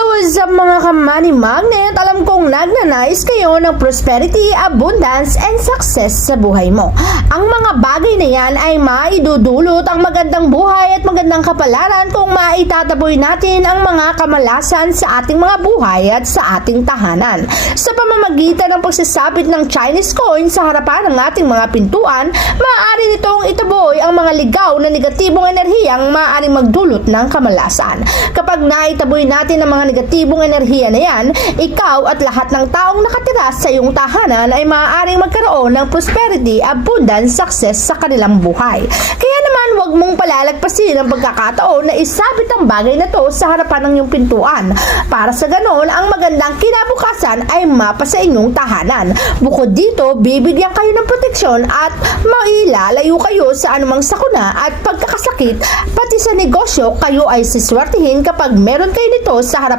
Sa mga ka-money magnet, alam kong nagnanais kayo ng prosperity, abundance, and success sa buhay mo. Ang mga bagay na yan ay maidudulot ang magandang buhay at magandang kapalaran kung maitataboy natin ang mga kamalasan sa ating mga buhay at sa ating tahanan. Sa pamamagitan ng pagsasabit ng Chinese coin sa harapan ng ating mga pintuan, maaari nitong itaboy ang mga ligaw na negatibong enerhiyang maaaring magdulot ng kamalasan. Kapag naitaboy natin ang mga negatibong enerhiya na yan, ikaw at lahat ng taong nakatira sa iyong tahanan ay maaaring magkaroon ng prosperity, abundance, success sa kanilang buhay. Kaya naman, huwag mong palalagpasin ang pagkakataon na isabit ang bagay na to sa harapan ng iyong pintuan. Para sa ganon, ang magandang kinabukasan ay mapa sa inyong tahanan. Bukod dito, bibigyan kayo ng proteksyon at mailalayo kayo sa anumang sakuna at pagkakasakit, pati sa negosyo kayo ay siswertihin kapag meron kayo nito sa harapan